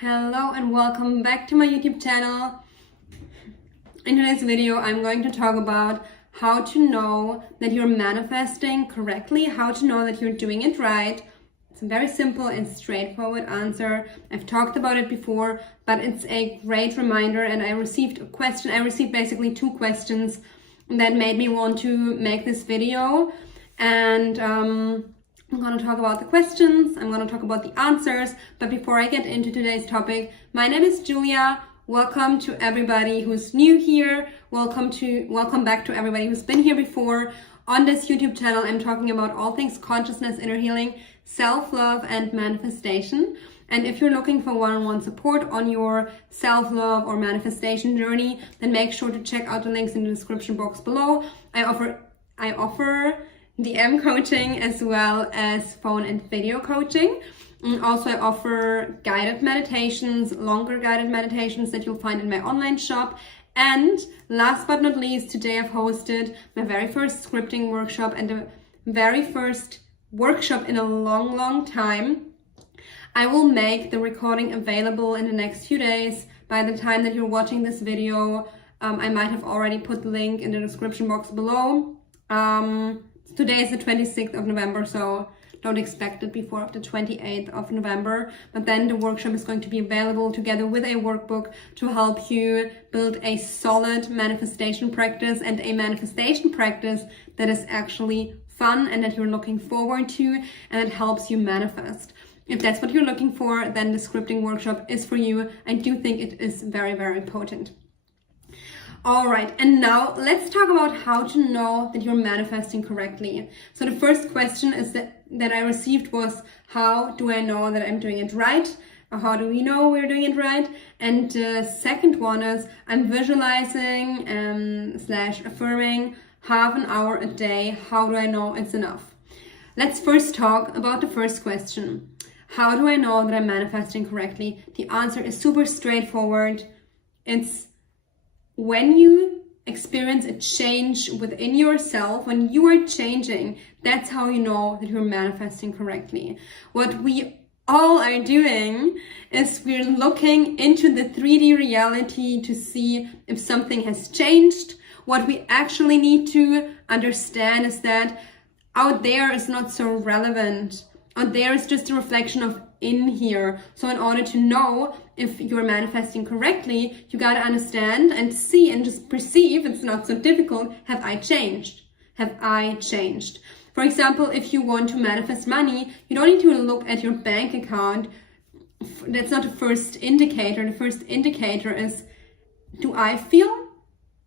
Hello and welcome back to my YouTube channel. In today's video, I'm going to talk about how to know that you're manifesting correctly, how to know that you're doing it right. It's a very simple and straightforward answer. I've talked about it before, but it's a great reminder, and I received basically two questions that made me want to make this video. And I'm going to talk about the questions, I'm going to talk about the answers, but before I get into today's topic, my name is Julia. Welcome to everybody who's new here. Welcome back to everybody who's been here before. On this YouTube channel, I'm talking about all things consciousness, inner healing, self-love, and manifestation. And if you're looking for one-on-one support on your self-love or manifestation journey, then make sure to check out the links in the description box below. I offer DM coaching as well as phone and video coaching. And also I offer guided meditations, longer guided meditations that you'll find in my online shop. And last but not least, today I've hosted my very first scripting workshop and the very first workshop in a long time. I will make the recording available in the next few days. By the time that you're watching this video, I might have already put the link in the description box below. Today is the 26th of November, so don't expect it before the 28th of November. But then the workshop is going to be available together with a workbook to help you build a solid manifestation practice and a manifestation practice that is actually fun and that you're looking forward to and it helps you manifest. If that's what you're looking for, then the scripting workshop is for you. I do think it is very potent. All right, and now let's talk about how to know that you're manifesting correctly. So the first question is that I received was, how do I know that I'm doing it right? Or how do we know we're doing it right? And the second one is, I'm visualizing / affirming half an hour a day. How do I know it's enough? Let's first talk about the first question. How do I know that I'm manifesting correctly? The answer is super straightforward. It's when you experience a change within yourself, when you are changing, that's how you know that you're manifesting correctly. What we all are doing is we're looking into the 3D reality to see if something has changed. What we actually need to understand is that out there is not so relevant. Out there is just a reflection of in here. So in order to know if you're manifesting correctly, you got to understand and see and just perceive. It's not so difficult. Have I changed? Have I changed? For example, if you want to manifest money, you don't need to look at your bank account. That's not the first indicator. The first indicator is, do I feel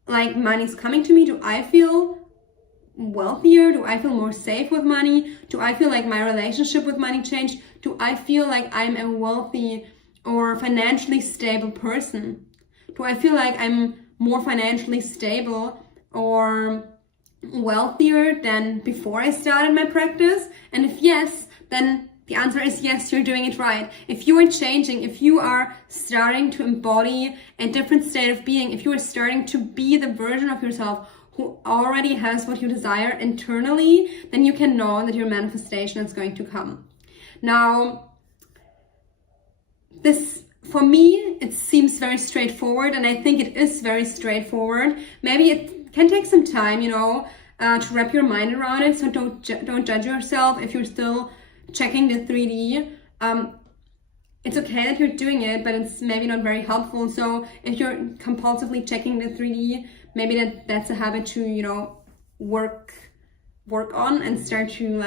like money's coming to me? Do I feel wealthier? Do I feel more safe with money? Do I feel like my relationship with money changed? Do I feel like I'm a wealthy or financially stable person? Do I feel like I'm more financially stable or wealthier than before I started my practice? And if yes, then the answer is yes, you're doing it right. If you are changing, if you are starting to embody a different state of being, if you are starting to be the version of yourself who already has what you desire internally, then you can know that your manifestation is going to come. Now, this, for me, it seems very straightforward, and I think it is very straightforward. Maybe it can take some time, to wrap your mind around it, so don't judge yourself if you're still checking the 3D. It's okay that you're doing it, but it's maybe not very helpful. So if you're compulsively checking the 3D, maybe that's a habit to, work on and start to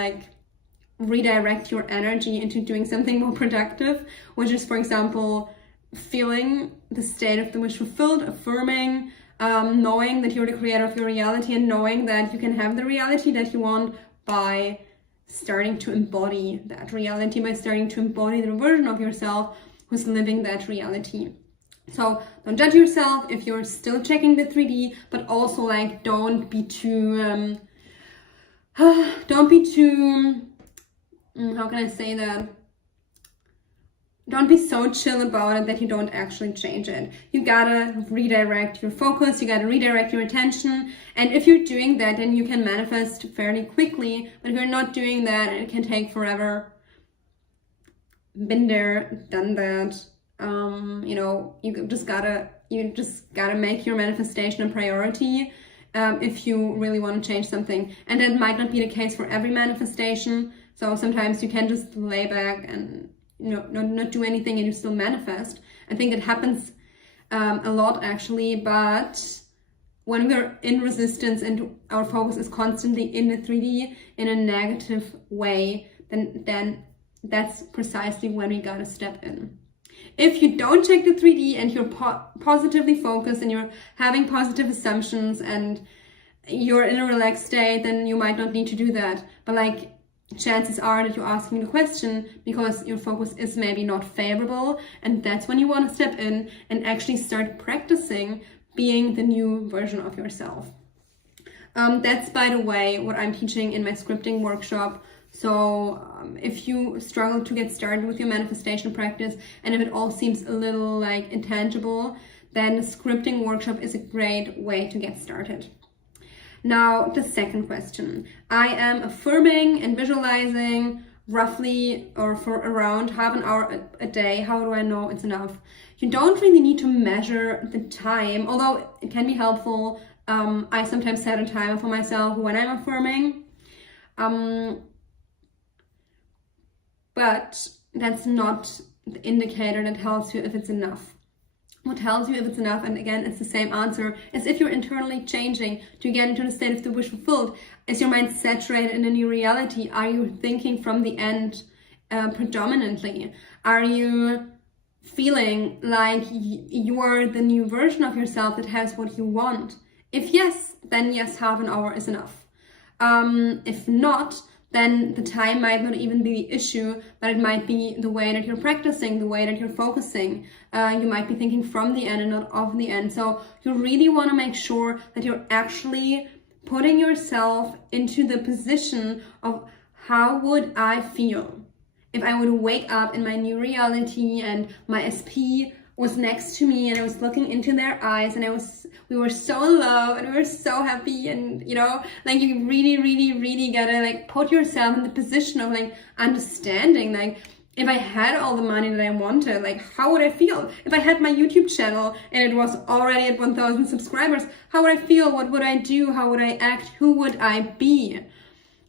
redirect your energy into doing something more productive, which is, for example, feeling the state of the wish fulfilled, affirming, knowing that you're the creator of your reality and knowing that you can have the reality that you want by starting to embody that reality, by starting to embody the version of yourself who's living that reality. So don't judge yourself if you're still checking the 3D, but also don't be too, how can I say that? Don't be so chill about it that you don't actually change it. You gotta redirect your focus, you gotta redirect your attention. And if you're doing that, then you can manifest fairly quickly. But if you're not doing that, it can take forever. Been there, done that. you just gotta make your manifestation a priority if you really want to change something. And that might not be the case for every manifestation. So sometimes you can just lay back and not do anything and you still manifest. I think it happens a lot actually, but when we're in resistance and our focus is constantly in the 3D in a negative way, then that's precisely when we gotta step in. If you don't check the 3D and you're positively focused and you're having positive assumptions and you're in a relaxed state, then you might not need to do that. But like, chances are that you're asking the question because your focus is maybe not favorable, and that's when you want to step in and actually start practicing being the new version of yourself. That's, by the way, what I'm teaching in my scripting workshop. So if you struggle to get started with your manifestation practice and if it all seems a little like intangible, then the scripting workshop is a great way to get started. Now, the second question. I am affirming and visualizing roughly or for around half an hour a day. How do I know it's enough? You don't really need to measure the time, although it can be helpful. I sometimes set a timer for myself when I'm affirming. But that's not the indicator that tells you if it's enough. What tells you if it's enough, and again, it's the same answer, is if you're internally changing to get into the state of the wish fulfilled. Is your mind saturated in a new reality? Are you thinking from the end predominantly? Are you feeling like you're the new version of yourself that has what you want? If yes, then yes, half an hour is enough. If not, then the time might not even be the issue, but it might be the way that you're practicing, the way that you're focusing. You might be thinking from the end and not of the end. So you really want to make sure that you're actually putting yourself into the position of how would I feel if I would wake up in my new reality and my SP was next to me and I was looking into their eyes and we were so in love and we were so happy, and like you really gotta like put yourself in the position of like understanding, like if I had all the money that I wanted, like how would I feel? If I had my YouTube channel and it was already at 1,000 subscribers, how would I feel? What would I do? How would I act? Who would I be?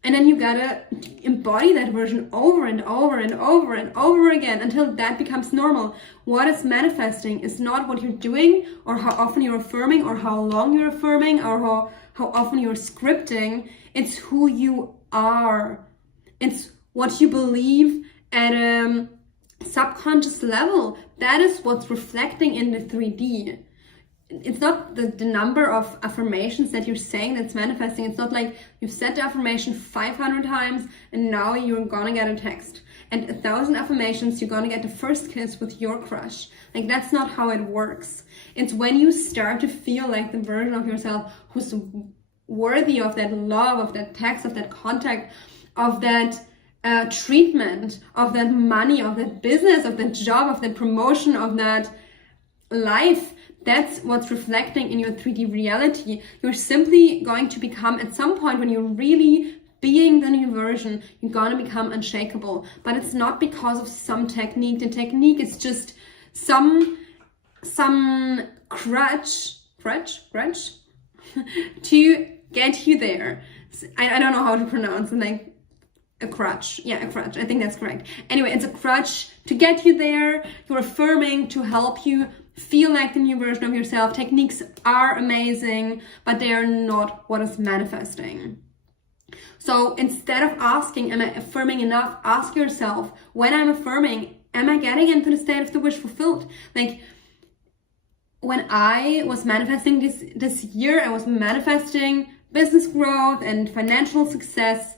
And then you gotta embody that version over and over and over and over again until that becomes normal. What is manifesting is not what you're doing or how often you're affirming or how long you're affirming or how often you're scripting. It's who you are. It's what you believe at a subconscious level. That is what's reflecting in the 3D. It's not the number of affirmations that you're saying that's manifesting. It's not like you've said the affirmation 500 times and now you're gonna get a text. And 1,000 affirmations, you're gonna get the first kiss with your crush. Like, that's not how it works. It's when you start to feel like the version of yourself who's worthy of that love, of that text, of that contact, of that treatment, of that money, of that business, of that job, of that promotion, of that life. That's what's reflecting in your 3D reality. You're simply going to become, at some point when you're really being the new version, you're gonna become unshakable. But it's not because of some technique. The technique is just some crutch to get you there. I don't know how to pronounce it, like a crutch. Yeah, a crutch. I think that's correct. Anyway, it's a crutch to get you there. You're affirming to help you feel like the new version of yourself. Techniques are amazing, but they are not what is manifesting. So instead of asking, am I affirming enough? Ask yourself, when I'm affirming, am I getting into the state of the wish fulfilled? Like, when I was manifesting this year, I was manifesting business growth and financial success,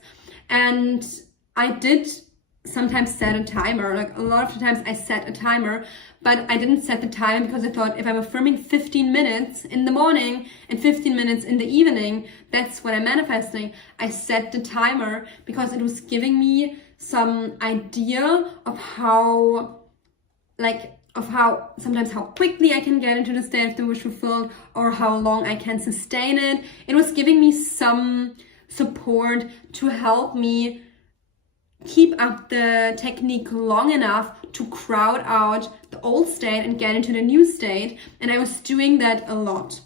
and I did sometimes set a timer. Like, a lot of the times I set a timer, but I didn't set the timer because I thought if I'm affirming 15 minutes in the morning and 15 minutes in the evening, that's when I'm manifesting. I set the timer because it was giving me some idea of how sometimes how quickly I can get into the state of the wish fulfilled or how long I can sustain it. It was giving me some support to help me keep up the technique long enough to crowd out the old state and get into the new state. And I was doing that a lot.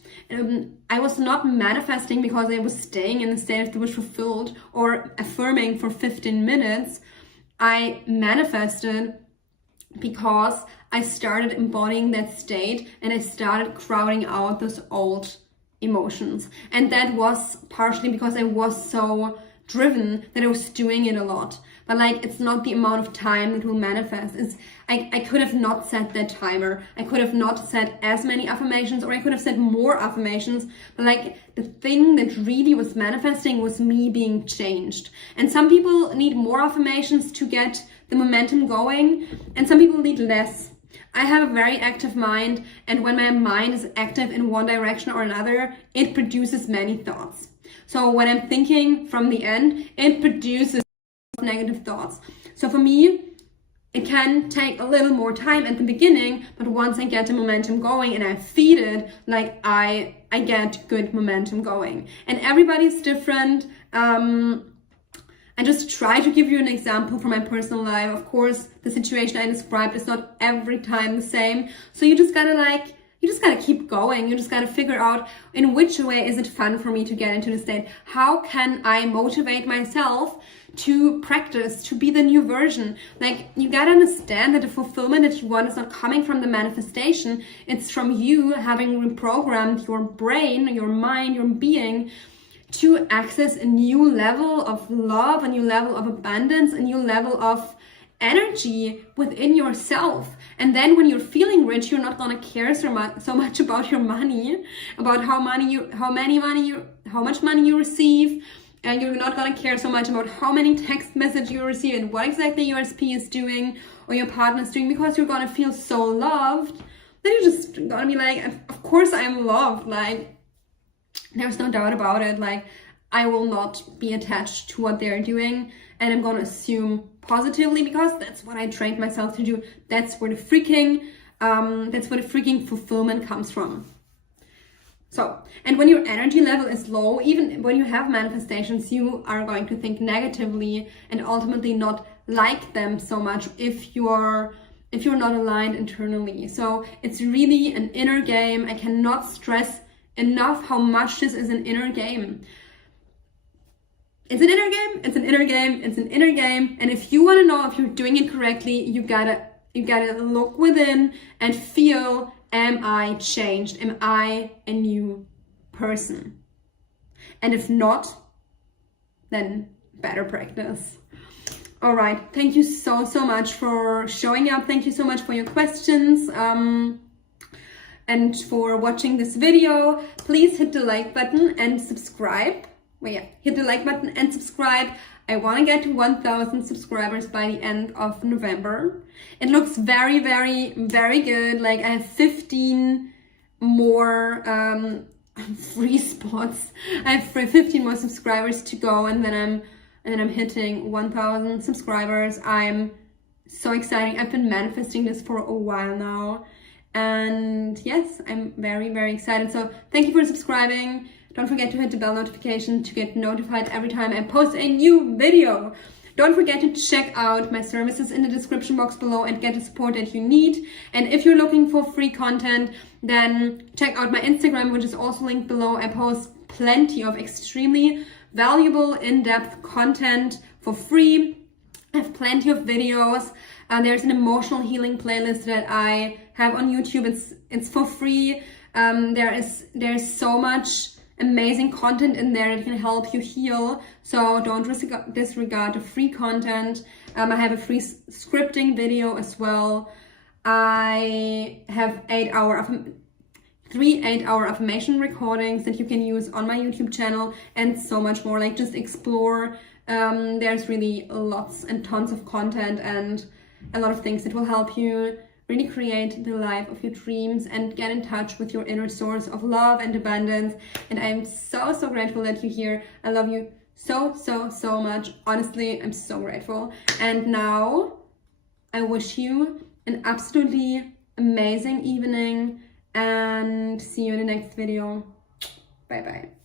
I was not manifesting because I was staying in the state of the wish fulfilled or affirming for 15 minutes. I manifested because I started embodying that state and I started crowding out those old emotions. And that was partially because I was so driven that I was doing it a lot. But like, it's not the amount of time that will manifest. I could have not set that timer. I could have not set as many affirmations, or I could have set more affirmations. But like, the thing that really was manifesting was me being changed. And some people need more affirmations to get the momentum going, and some people need less. I have a very active mind, and when my mind is active in one direction or another, it produces many thoughts. So when I'm thinking from the end, it produces negative thoughts. So for me, it can take a little more time at the beginning, but once I get the momentum going and I feed it, like I get good momentum going. And everybody's different. I just try to give you an example from my personal life. Of course, the situation I described is not every time the same. So you just gotta keep going. You just gotta figure out in which way is it fun for me to get into the state. How can I motivate myself to practice, to be the new version? Like, you gotta understand that the fulfillment that you want is not coming from the manifestation. It's from you having reprogrammed your brain, your mind, your being to access a new level of love, a new level of abundance, a new level of energy within yourself. And then when you're feeling rich, you're not gonna care so much about your money, about how much money you receive, and you're not gonna care so much about how many text messages you receive and what exactly your SP is doing or your partner is doing, because you're gonna feel so loved that you're just gonna be like, of course I'm loved. Like, there's no doubt about it. Like, I will not be attached to what they're doing, and I'm gonna assume positively because that's what I trained myself to do. That's where the freaking fulfillment comes from. So, and when your energy level is low, even when you have manifestations, you are going to think negatively and ultimately not like them so much if you're not aligned internally. So it's really an inner game. I cannot stress enough how much this is an inner game. It's an inner game, it's an inner game, it's an inner game. And if you want to know if you're doing it correctly, you gotta look within and feel, am I changed? Am I a new person? And if not, then better practice. All right, thank you so much for showing up. Thank you so much for your questions. And for watching this video. Please hit the like button and subscribe. Hit the like button and subscribe. I want to get to 1,000 subscribers by the end of November. It looks very, very, very good. Like, I have 15 more free spots. I have 15 more subscribers to go, and then I'm hitting 1,000 subscribers. I'm so excited. I've been manifesting this for a while now. And yes, I'm very, very excited. So thank you for subscribing. Don't forget to hit the bell notification to get notified every time I post a new video. Don't forget to check out my services in the description box below and get the support that you need. And if you're looking for free content, then check out my Instagram, which is also linked below. I post plenty of extremely valuable, in-depth content for free. I have plenty of videos. There's an emotional healing playlist that I have on YouTube. It's for free. There's so much amazing content in there that can help you heal. So don't disregard the free content. I have a free scripting video as well. I have 3 8-hour affirmation recordings that you can use on my YouTube channel, and so much more. Like, just explore. There's really lots and tons of content and a lot of things that will help you really create the life of your dreams and get in touch with your inner source of love and abundance. And I'm so grateful that you're here. I love you so much. Honestly, I'm so grateful. And now I wish you an absolutely amazing evening, and see you in the next video. Bye bye.